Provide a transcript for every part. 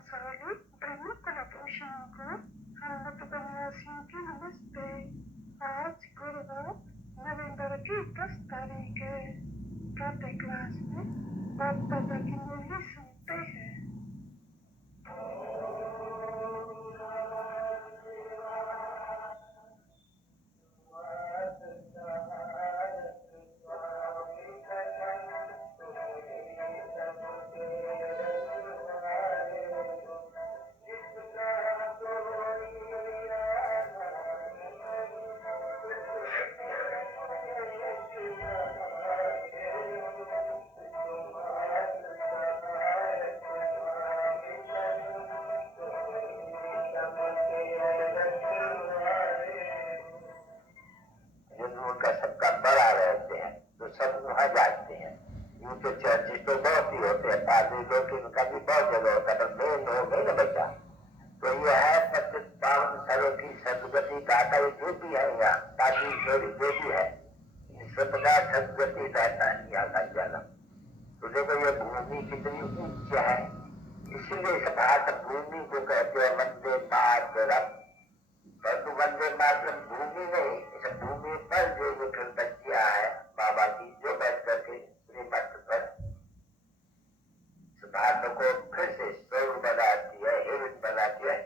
Soli, प्रमुख पुरुषों को अन्नपूर्णावासियों की नमस्ते। आज गुरुवार नवंबर की 10 तारीख है। प्रातः क्लास में बाप दादा की मुरली सुनते हैं। उनका सबका बड़ा रहते हैं तो सब वहाँ जाते हैं। यूँ तो चर्चिस तो बहुत ही होते हैं, पादरी लोग इनका भी बहुत जगह होता है, पर मेन हो गई ना बच्चा। तो ये है 55 सालों की सदगति दाता, ये जो भी है यहाँ ताकि जोड़ी जो भी है सबका सदगति दाता है यहाँ का जन्म। तो देखो ये भूमि कितनी ऊंच है, इसीलिए इस भारत भूमि को कहते हैं वंदे मातरम। परंतु वंदे मातरम भूमि नहीं, इस भूमि पर जो विठल बच्चियां है बाबा की, जो बैठ करके श्रीमत पर भारत को फिर से स्वर्ग बनाती है, हेवन बनाती है।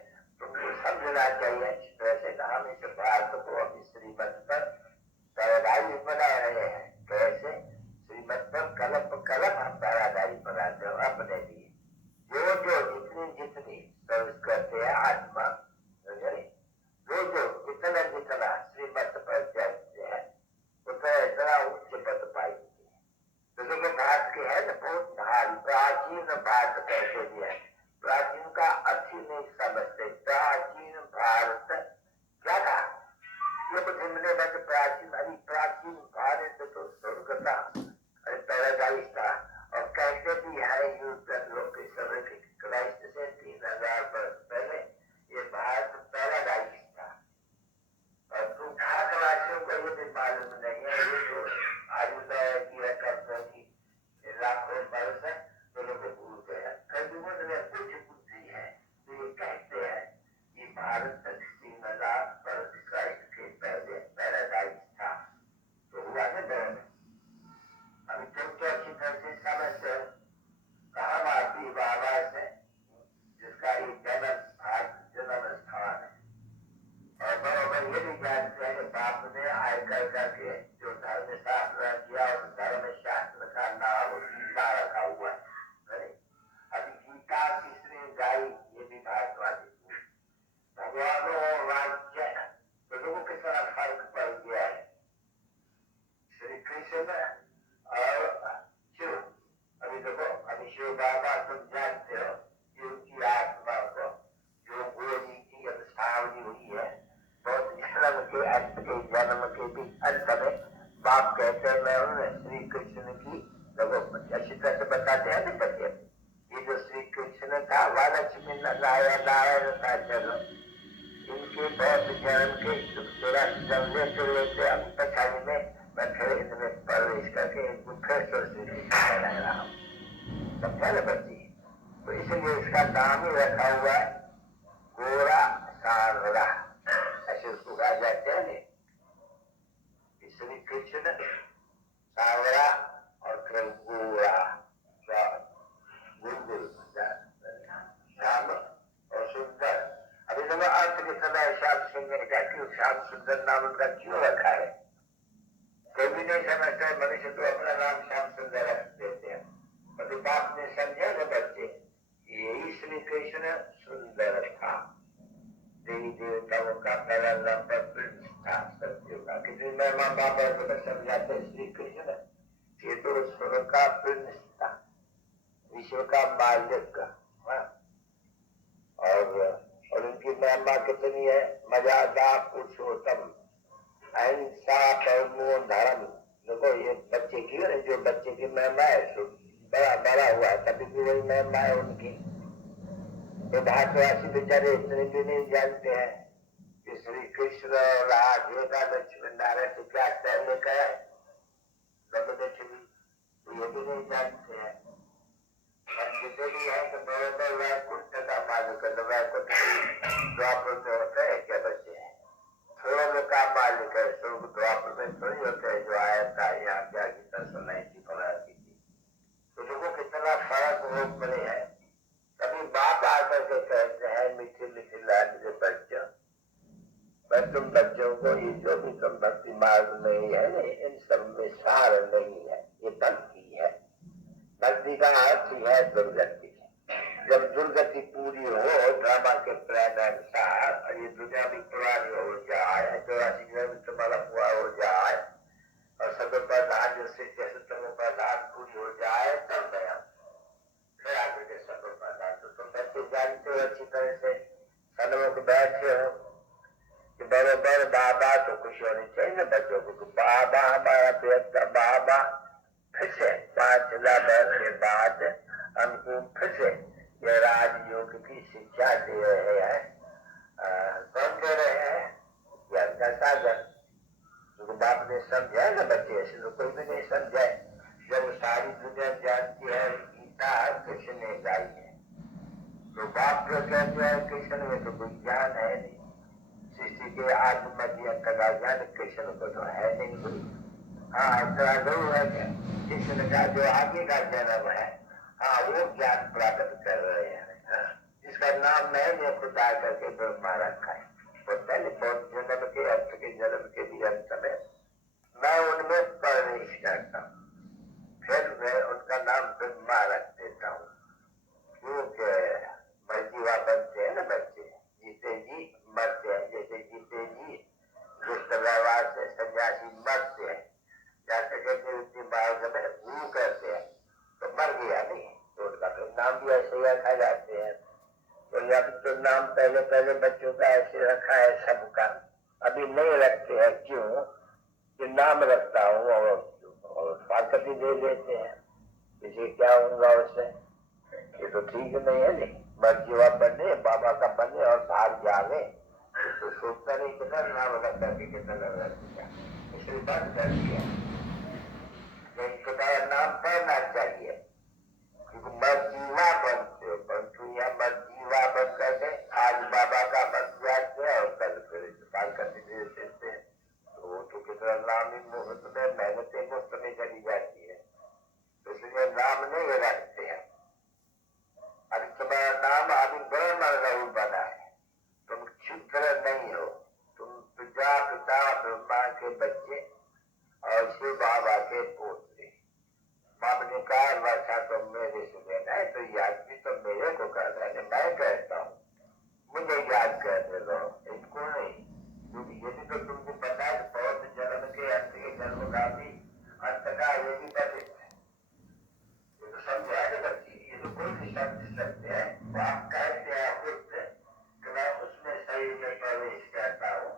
तुमको समझना चाहिए इस तरह से हम इस भारत को अपनी श्रीमत पर पैराडाइज बना रहे हैं। कैसे? श्रीमत पर कलम कलम हम पैराडाइज बनाते हैं अपने लिए। जो जो जितनी जितनी सर्विस करते हैं आत्मा, जो जो जितना जितना श्रीमत पर चलते हैं उतना इतना उच्च पद पाएंगे। तो देखो भारत के है ना बहुत भारी प्राचीन भारत कैसे भी है। प्राचीन का अच्छी नहीं समझते। प्राचीन भारत क्या था? ये कुछ हमने बस प्राचीन, अभी प्राचीन भारत तो स्वर्ग था, अरे पैराडाइज था। और कैसे भी है यूरोपियन लोग के समय के क्राइस्ट से 3000 वर्ष पहले ये भारत पैराडाइज था। और दुर्भाग्यवासियों को ये भी मालूम नहीं है, ये जो आयुर्दय की करते की लाखों वर्ष है तो लोग भूल गए। कभी में कुछ बुद्धि है तो ये कहते हैं कि भारत 3000 वर्ष क्राइस्ट के पहले पैराडाइज था। तो हुआ ना दौर अभी तुम तो अच्छी तरह से समझते हो कहा मारती बाबा से जिसका ये जन्म स्थान है। और बराबर ये भी जानते हैं कि बाप ने आय कर करके जो धर्म शास्त्र किया उस धर्म शास्त्र का नाम गीता रखा हुआ है। अभी गीता किसने गाई ये भी भारतवासी भगवानों राज्य तो लोगों के साथ फर्क पड़ गया है। श्री कृष्ण और शिव, अभी देखो अभी शिव बाबा तुम जानते हो कि उनकी आत्मा को जो गोली की अवस्थावनी हुई है, बहुत जन्म के अंत के जन्म के भी अंत में बाप कहते हैं मैं उन्हें श्री कृष्ण की देखो अच्छी तरह से बताते हैं ना बच्चे। ये जो श्री कृष्ण था वह लक्ष्मी नारायण था जन्म, इनके बहुत जन्म के लेते लेते अंतकाली में मैं फिर इनमें प्रवेश करके इनको फिर से बना रहा हूँ। समझा ना बच्ची? तो इसलिए इसका नाम ही रखा हुआ है गोरा सांवरा, ऐसे उसको कहा जाते हैं। श्री कृष्ण सांवरा और फिर गोरा गुलगुल श्याम और सुंदर। अभी देखो अर्थ के समय श्याम सुंदर का क्यों श्याम सुंदर नाम उनका क्यों रखा है? कोई भी नहीं समझता है। मनुष्य तो अपना नाम श्याम सुंदर रख देते हैं, पर बाप ने समझा ना बच्चे यही श्री कृष्ण सुंदर था, देवी देवताओं का पहला नंबर प्रिंस था सत्य का। किसी महिमा बाबा को समझाते श्री कृष्ण ये तो स्वर्ग का प्रिंस था, विश्व का मालिक। और उनकी महिमा कितनी है, मर्यादा पुरुषोत्तम अहिंसा परमो धर्म। देखो ये बच्चे की जो बच्चे की महिमा है बड़ा बड़ा हुआ है, कभी भी वही महिमा है उनकी। तो भारतवासी बेचारे इतने भी नहीं जानते हैं कि श्री कृष्ण राधा लक्ष्मण नारायण से क्या पहले का है, ये भी नहीं जानते हैं। हम जितने भी हैं तो बराबर वैकुंठ का मालिक है, तो वैकुंठ द्वापर में होता है क्या बच्चे? स्वर्ग का मालिक है, स्वर्ग द्वापर में थोड़ी होते हैं। जो आया था यहाँ क्या गीता सुनाई थी फला की थी, तो देखो कितना फर्क हो पड़े है। कभी बाप आकर के कहते हैं मीठी मीठी लाडले बच्चों, पर तुम बच्चों को ये जो भी तुम भक्ति मार्ग में है ना, इन सब में सार नहीं है, ये भक्ति है। भक्ति का अर्थ ही है दुर्गति। जब दुर्गति पूरी हो ड्रामा के प्लान अनुसार, और ये दुनिया भी पुरानी हो जाए, 84 में तुम्हारा पूरा हो जाए, और सब प्रधान जैसे जैसे तुम प्रधान पूरी हो जाए, तब गया फिर आगे के सब प्रधान। तो तुम बच्चे जानते हो अच्छी तरह से, सनमुख बैठे हो कि बरोबर बाबा तो खुश होनी चाहिए ना बच्चों को, तो बाबा हमारा पेट का बाबा फिर से 5,000 वर्ष के बाद हमको फिर से ये राजयोग की शिक्षा दे रहे हैं। कौन दे रहे हैं? ज्ञान का सागर। जो बाप ने समझा ना बच्चे, ऐसे तो कोई भी नहीं समझे। जब सारी दुनिया जानती है गीता कृष्ण ने गाई है, तो बाप जो कहते हैं कृष्ण में तो कोई ज्ञान है नहीं। सृष्टि के आदि मध्य अंत का ज्ञान कृष्ण को तो है नहीं कोई। हाँ इतना जरूर है क्या कृष्ण का जो आगे का जन्म है, हाँ वो ज्ञान प्राप्त कर रहे हैं। जिसका नाम मैंने खुदा करके ब्रह्मा रखा है, वो पहले बहुत जन्म के अंत के जन्म के भी अंत में मैं उनमें प्रवेश करता हूँ, फिर मैं उनका नाम ब्रह्मा रख देता हूँ। क्योंकि मर्जीवा बनते हैं ना बच्चे, जीते जी मरते हैं। जैसे जीते जी दुष्ट व्यवहार से सन्यासी मरते हैं, जाते कहते मार्ग में भू करते हैं, तो मर गया नहीं, तो उनका फिर नाम भी ऐसे ही रखा जाते हैं। तो अब तो नाम पहले पहले बच्चों का ऐसे रखा है सबका, अभी नहीं रखते हैं। क्यों कि नाम रखता हूँ और फाकती दे देते हैं, इसे क्या होगा उससे? ये तो ठीक नहीं है। नहीं मर्जीवा बने, बाबा का बने और भाग जावे, तो सोचता नहीं कितना नाम रख करके कितना रख दिया, इसलिए बंद कर दिया। खुदा नाम पढ़ना चाहिए, क्योंकि मर्जीवा बनते हो, परंतु यह मर्जीवा बन करके आज बाबा का बन जाते हैं और कल फिर इस्तेमाल करते दे देते हैं। तो वो तो कितना नाम ही मुफ्त में, मेहनतें मुफ्त में चली जाती है, तो इसलिए नाम नहीं रखते हैं। अभी तुम्हारा नाम अभी ब्रह्म बना है, तुम क्षुद्र नहीं हो, तुम प्रजापिता ब्रह्मा के बच्चे और शिव बाबा के पोते। बाप ने कहा वर्षा तो मेरे से लेना है, तो याद भी तो मेरे को करना है, मैं कहता हूँ मुझे याद करने दो, इनको नहीं। क्योंकि यदि तो तुमको पता है बहुत जन्म के अंत के जन्म का भी अंत का ये भी पता है, ये तो समझ आए बच्ची, ये तो कोई भी समझ सकते हैं। आप कहते हैं खुद कि मैं उसमें शरीर में प्रवेश करता हूँ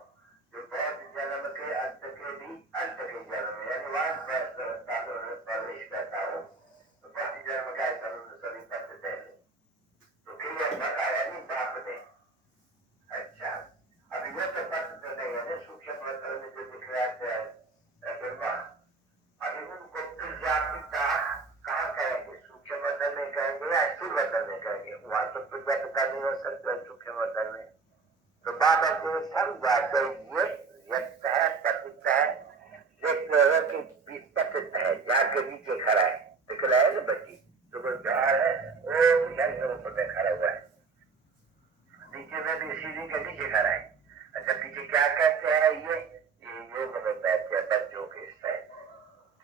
जो बहुत जन्म के अंत के भी अंत के जन्म यानी वाद प्रवेश करता हूँ, तो बहुत जन्म का सभी पत्र दे, तो क्लियर बताया नहीं बाप ने। अच्छा अभी वो तो पत्र तो नहीं है, सूक्ष्म पत्र में जो दिखलाते हैं ब्रह्मा, अभी उनको प्रजापिता कहाँ कहेंगे? सूक्ष्म वतन में कहेंगे या स्थूल वतन में कहेंगे? वहां तो प्रजापिता नहीं हो सकता सूक्ष्म वतन में। तो बाबा को समझा तो ये व्यक्त है, पतित है, देखते हो कि पतित है, जाके नीचे खड़ा है, दिखला है ना बच्ची, तो कोई प्यार है वो विशाल के ऊपर में खड़ा हुआ है, नीचे में भी सीढ़ी के नीचे खड़ा है। अच्छा पीछे क्या कहते हैं? ये योग में बैठते हैं बच्चों के स्थान,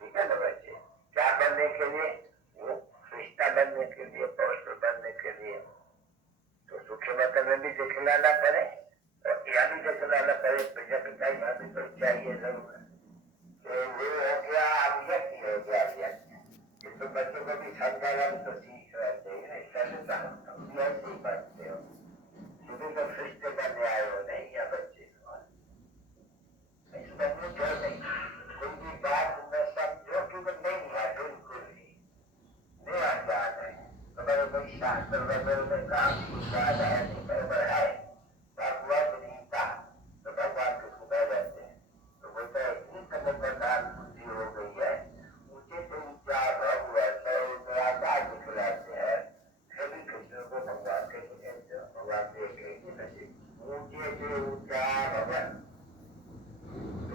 ठीक है ना बच्चे? क्या बनने के लिए? वो रिश्ता बनने के लिए, पवित्र बनने के लिए। तो सूक्ष्म वतन में भी दिखलाना पड़े और यहाँ भी दिखलाना पड़े, प्रजापिता यहाँ भी तो चाहिए जरूर। तो वो हो गया अभिव्यक्ति, हो गया अभिव्यक्ति। ये तो बच्चों को भी समझाना तो सीख रहे चाहिए, कैसे समझते ऐसे ही बनते हो, शुरू में रिश्ते बनने आए हो नहीं या बच्चे इसमें कुछ हो नहीं, कोई भी बात में समझो कि वो नहीं है, बिल्कुल ही नहीं आसान है। तो मेरे कोई शास्त्र वगैरह में काम कुछ है नहीं, बराबर है भगवत गीता, तो भगवान को सुबह रहते हैं, तो बोलते हैं इतनी समय प्रकार बुद्धि हो गई है, ऊंचे से ऊंचा हुआ आकाश दिखलाते हैं, ऊंचे से ऊंचा भवन,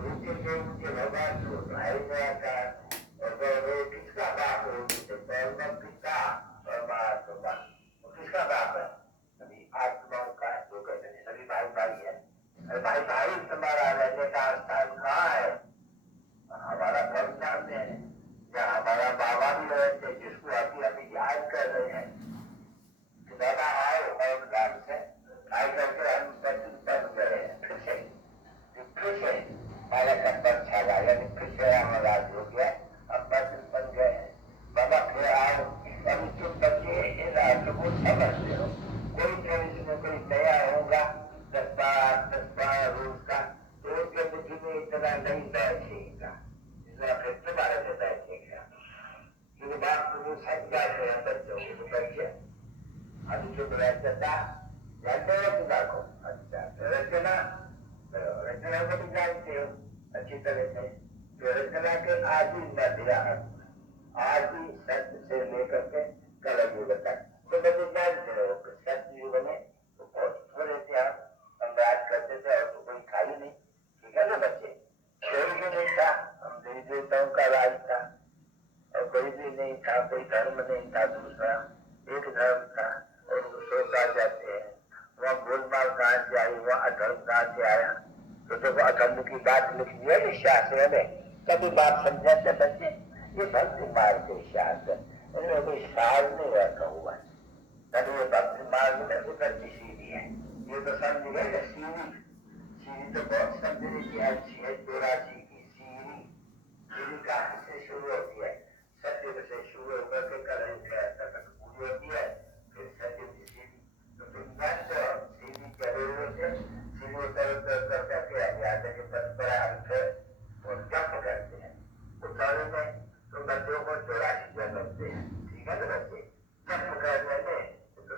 ऊंचे से ऊंचे भवन तो भाई का और वो किसका बाप है? परम पिता परमात्मा, वो किसका बाप है? सभी आत्माओं का। जो कहते हैं सभी भाई भाई है। अरे भाई भाई तुम्हारा रहने का स्थान कहाँ है? हमारा परम में है, जहाँ हमारा बाबा भी रहते, जिसको अभी अभी याद कर रहे हैं कि दादा आओ और गांव से आए करके हम पति बन गए फिर से, फिर से हमारा कंबर छाला, यानी फिर से हमारा हो गया, हम पति बन गए। बाबा फिर आओ। अभी तुम बच्चे इन राष्ट्र को समझते हो, कोई तो इसमें कोई नया होगा 10-12 रोज का, तो उनके बुद्धि में इतना नहीं बैठेगा, इतना फिर तुम्हारे में बैठेगा। ये बात तुम समझा के बच्चों को बच्चे अभी जो रचना जानते हो रचना को? अच्छा, रचना रचना को भी जानते हो अच्छी तरह से। रचना के आदि मध्य आदि सत्य से लेकर के कलयुग तक तो बच्चे जानते हो कि सत्य युग में तो बहुत थोड़े थे, हम राज करते थे और तो कोई था ही नहीं। ठीक है ना बच्चे? कोई भी नहीं था, हम देवी देवताओं का राज था और कोई भी नहीं था, कोई धर्म नहीं था, दूसरा एक धर्म था। और लोग आ जाते हैं वहाँ गोलमाल कहाँ से आई, वहाँ अधर्म कहाँ से आया? तो देखो अधर्म की बात लिखी है ना शास्त्र में, कभी बात समझाते बच्चे? ये भक्ति मार्ग के शास्त्र, इनमें कोई सार नहीं रखा हुआ है। कभी ये भक्ति मार्ग में उन्नति सीढ़ी है, ये तो समझ गए ना। सीढ़ी सीढ़ी तो बहुत समझने की अच्छी है, 84 की सीढ़ी। सीढ़ी कहाँ से शुरू होती है? सत्य से शुरू होकर के तक पूरी होती है, फिर सत्य की सीढ़ी। तो तुम जानते हो सीढ़ी क्या जरूरत है? सीढ़ी उतर करके हम यहाँ तक परंपरा हमसे और जप करते हैं। उतारे में तो बच्चों को 84 जन्मते हैं। ठीक है ना बच्चे? जप करने में तो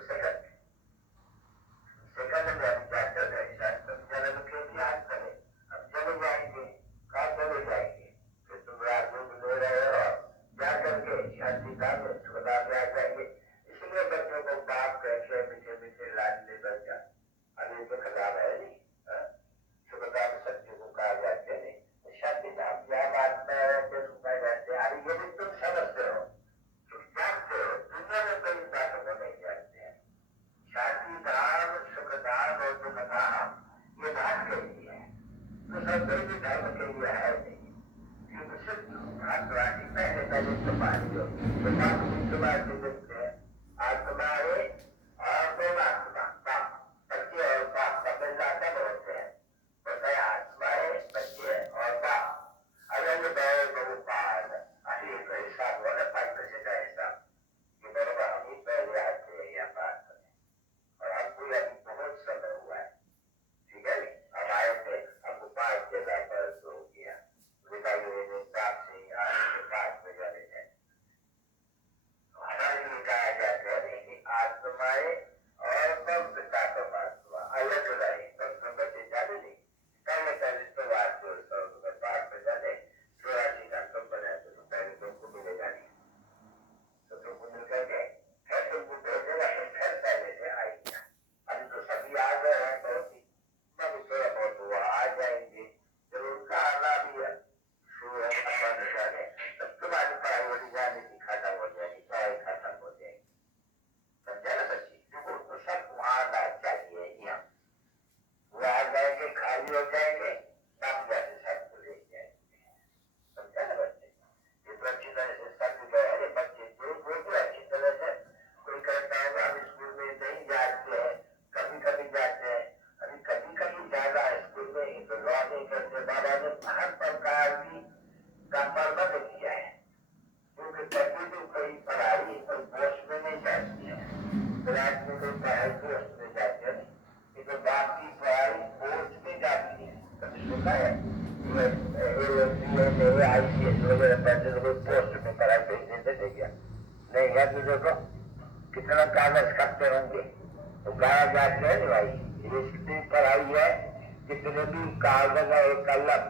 सेकंड में हम जाते हैं, शास्त्र जन्म के याद करें। अब चले जाएंगे, कहाँ चले जाएंगे? फिर तुम राजयोग ले रहे हो, जा करके शांति का में सुखदा में आ जाएंगे। इसलिए बच्चों को बाप कैसे मीठे मीठे लाडले बच्चा, अभी तो खराब है नहीं, सुखदा में सत्य को कहा जाते नहीं, शांति धाम क्या बात में रहते सुखा जाते। अरे ये भी तुम समझते हो, तुम जानते हो, दुनिया में कई बातों को नहीं जानते हैं। शांति धाम, सुख धाम और दुख धाम ये बात के लिए है, तो सब कोई भी धर्म के लिए है नहीं। आत्मानी पहले पहले तुम्हारी हो, तुम्हारे देखते हैं आत्माए और परमात्मा बाप, बच्चे और बाप का मिलना कब होते हैं? होता है आत्माए, बच्चे और बाप। अगर ये बड़े बहुपाल अभी ऐसा हुआ ना 5% का हिसाब, ये बराबर हम ही पहले आते हैं यहाँ बात करें और हमको अभी बहुत समय हुआ है। ठीक है, हम आए थे, हमको 5 जगह पर हो गया बाप से के पास में जाने हैं। हमारे लिए कहा जाता है कि आत्माएं और पिता परमात्मा अलग रहे, तो बच्चे जाने नहीं। पहले पहले तो बात पाठ में जाने 84 का तुम बनाए तो पहले तुमको मिलेगा नहीं, तो तुमको मिल करके फिर तुमको भेजेगा, तो फिर पहले से आएगा। अभी तो सभी आ गए हैं, बहुत ही थोड़ा बहुत हुआ आ जाएंगे, जब उनका आना भी है जाने तब तुम्हारी पढ़ाई वाली जाने की खत्म हो जाएगी, पढ़ाई खत्म हो जाएगी। समझा ना बच्ची? तो सब वहां आना चाहिए, यहाँ वहां जाएंगे, खाली हो जाएंगे, तब जाके सबको ले जाएंगे। समझा ना बच्चे? ये तो अच्छी तरह से समझ गए बच्चे, जो बोलते अच्छी तरह से। कोई कहता होगा हम स्कूल में नहीं जाते हैं, कभी कभी जाते हैं, अभी कभी कभी ज्यादा स्कूल में तो लॉ नहीं करते। बाबा ने हर प्रकार की का प्रबंध किया है, क्योंकि कभी भी कोई पढ़ाई और पोस्ट में नहीं जाती है, क्लास में कोई पढ़ाई पोस्ट में जाती है, तो बाकी पढ़ाई पोस्ट में जाती है। कभी सुना है ICS वगैरह पढ़ते तो कोई पोस्ट में पढ़ाई भेजने से दे गया नहीं है? मुझे को कितना कागज खपते होंगे, तो गाया जाते हैं भाई, जितनी पढ़ाई है, कितने भी कागज और कलम,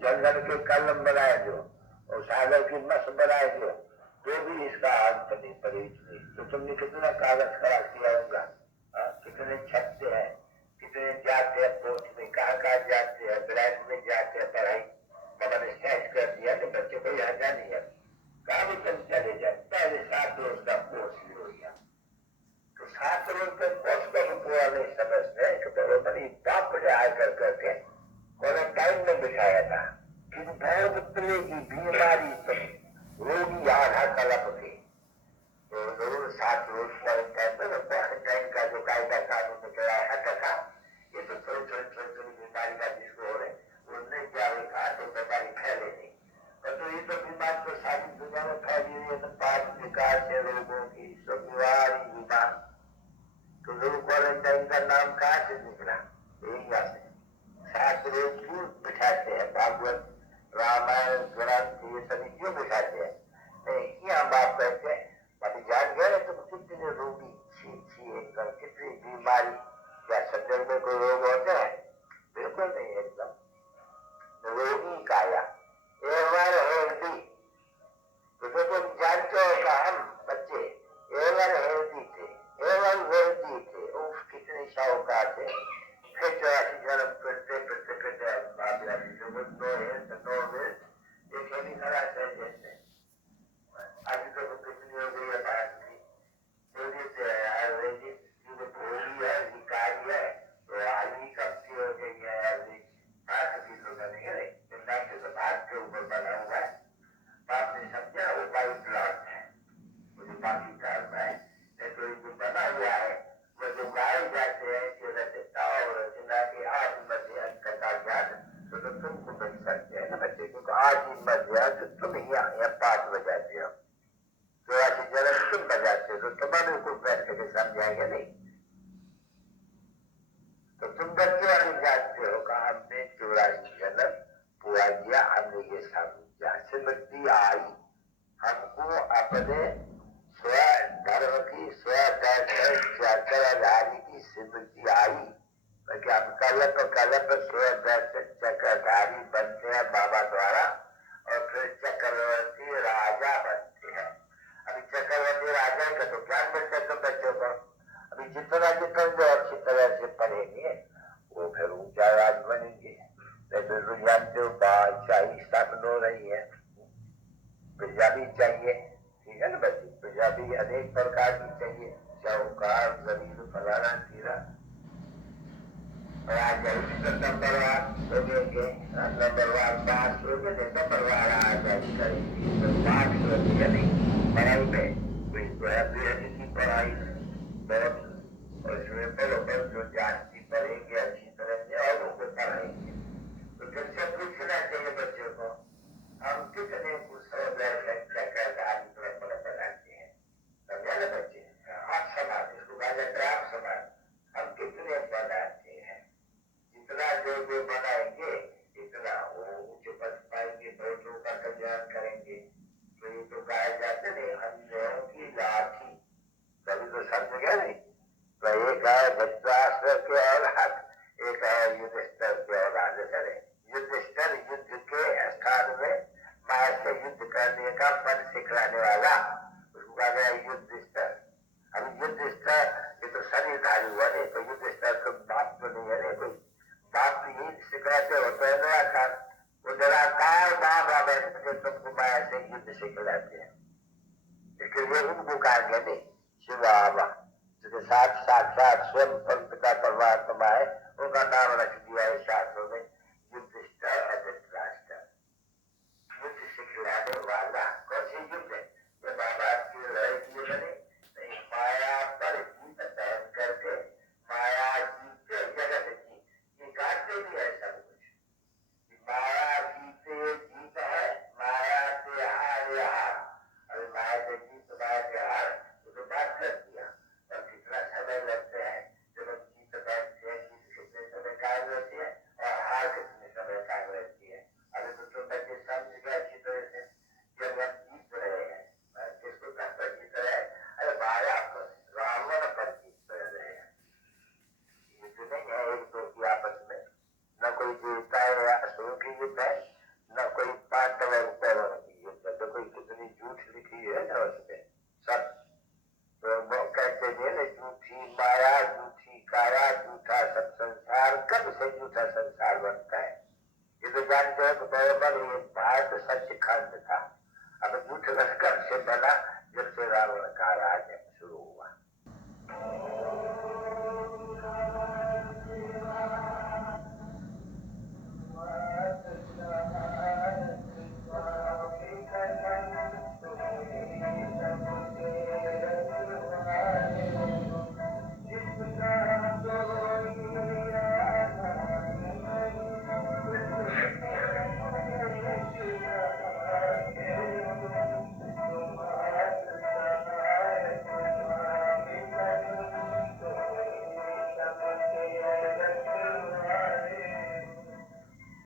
जंगल के कलम बनाए दो और सागर की मस बनाए दो, तो भी इसका अंत नहीं पड़ेगी। तो तुमने कितना कागज खड़ा किया होगा, कितने छपते हैं, तो पॉसिबल हुआ नहीं समझते कि बरोबर ही बाप आकर करके क्वारंटाइन में बिठाया था कि भोगपुत्री की बीमारी से रोगी आधा कलप थे तो जरूर 7 रोज क्वारंटाइन में क्वारंटाइन का जो कायदा कानून निकला था ये तो थोड़ी बीमारी का जिसको हो रहे वो नहीं जाएगा तो बीमारी फैले नहीं तो ये तो बीमारी तो सारी दुनिया में फैली हुई है तो पाप विकास है रोगों की सब बीमारी बीमार तो जरूर क्वारंटाइन का नाम कहाँ से निकला यही से 7 रोज क्यों बिठाते हैं भागवत रामायण ग्रंथ ये सभी क्यों बिठाते हैं नहीं यहाँ बात कहते हैं अभी जान गए तो कितने रोगी छी एकदम कितनी बीमारी क्या सज्जन में कोई रोग होते हैं बिल्कुल नहीं एकदम रोगी काया एवर हेल्दी तो जो तुम जानते हो कि हम बच्चे एवर हेल्दी थे एवर हेल्दी थे उफ कितने शाहूकार थे फिर जन्म फिरते नो हेल्थ नो वेल्थ ये खेली खड़ा है जैसे आज तो कितनी हो गई है बात की थोड़ी से आयुर्वेदिक जो भोली है विकारी है तो आलू कब हो गई है बात भी लोग नहीं है तो बात के ऊपर बना हुआ है बात ने समझा वो बाई ब्लॉक है मुझे बाकी कारण है नहीं तो जो बना हुआ है वो जो गाए जाते हैं कि रचना और रचना के आज मध्य अंक का ज्ञान तो तुमको मिल सकते हैं ना बच्चे क्योंकि आज ही मध्य तो तुम यहाँ 5 बजाते हो तो आज जन्म तुम बजाते हो तो तुम्हारे को बैठ के समझाएंगे नहीं तो तुम बच्चे वाली जानते हो कि हमने 84 जन्म पूरा किया हमने ये समझा स्मृति आई हमको अपने स्व धर्म की स्व चक्रधारी की स्मृति आई क्योंकि हम कलप स्व चक्रधारी बनते हैं बाबा द्वारा और फिर चक्रवर्ती राजा बनते हैं अभी चक्रवर्ती राजा का तो ज्ञान मिलता है तो बच्चों को अभी जितना जो अच्छी तरह से पढ़ेंगे वो फिर ऊंचा राज बनेंगे नहीं तो जानते हो बादशाही स्थापन हो रही है प्रजा भी चाहिए ठीक है ना बच्चे प्रजा भी अनेक प्रकार की चाहिए शाहूकार गरीब फलाना तीरा राजा नंबरवार होंगे नंबरवार 5 होंगे नंबरवार आजादी करेंगे तो 5 होंगे नहीं पढ़ाई में कोई पढ़ाई बहुत और इसमें बरोबर जो जाति पढ़ेंगे अच्छी तरह से और उनको पढ़ाएंगे तो फिर से पूछना चाहिए बच्चों को हम कितने बनाते हैं समझा ना बच्चे आप समाज इसको कहा जाता है आप समाज हम कितने बनाते हैं जितना जो बनाएंगे इतना वो ऊंचे पद पाएंगे बहुत लोगों का कल्याण करेंगे तो ये तो गाए जाते नहीं हम की लाठी कभी तो समझ गया नहीं तो एक है धृतराष्ट्र के औलाद एक है युधिष्ठिर के औलाद करे युधिष्ठिर युद्ध के स्थान में माया से युद्ध करने का पद सिखलाने वाला उसको कहा गया युधिष्ठिर अब युधिष्ठिर ये तो शरीरधारी हुआ नहीं तो युधिष्ठिर तो बाप तो नहीं है नहीं कोई बाप यही सिखाते हो तो निराकार वो निराकार बाबा बैठे तुमको माया से युद्ध सिखलाते हैं इसलिए उनको कहेंगे नहीं शिव बाबा जिसके साथ साक्षात स्वयं पंथ का परमात्मा है उनका नाम रख दिया है शास्त्रों में युधिष्ठिर धृतराष्ट्र युद्ध सिखलाने वाला कौन सी युद्ध है जब बाबा की लड़ाई की बने नहीं माया पर जीत दहन करके माया जीते जगत की ये गाते भी है सब कुछ माया जीते जीत है माया से हार अरे माया से जीत माया से हार तो बात कर दिया और कितना समय लगता है जब हम जीत बैठते हैं जीत कितने समय कायम रहती है और हार कितने समय कायम रहती है अभी तो तुम बच्चे समझ गए अच्छी तरह से जब हम जीत रहे हैं किसको कहकर जीत रहे हैं अरे माया पर रावण पर जीत रहे हैं ये जो नहीं है एक दो की आपस में न कोई जीतता है असुरों की युद्ध है न कोई पांडव और कौरव की युद्ध है तो कोई कितनी झूठ लिखी है ना उसमें सब तो कहते हैं झूठी माया झूठी काया झूठा सब संसार कब से झूठा संसार बनता है ये तो जानते हो कि बराबर ये भारत सच खंड था अब झूठ रस कब से बना जब से रावण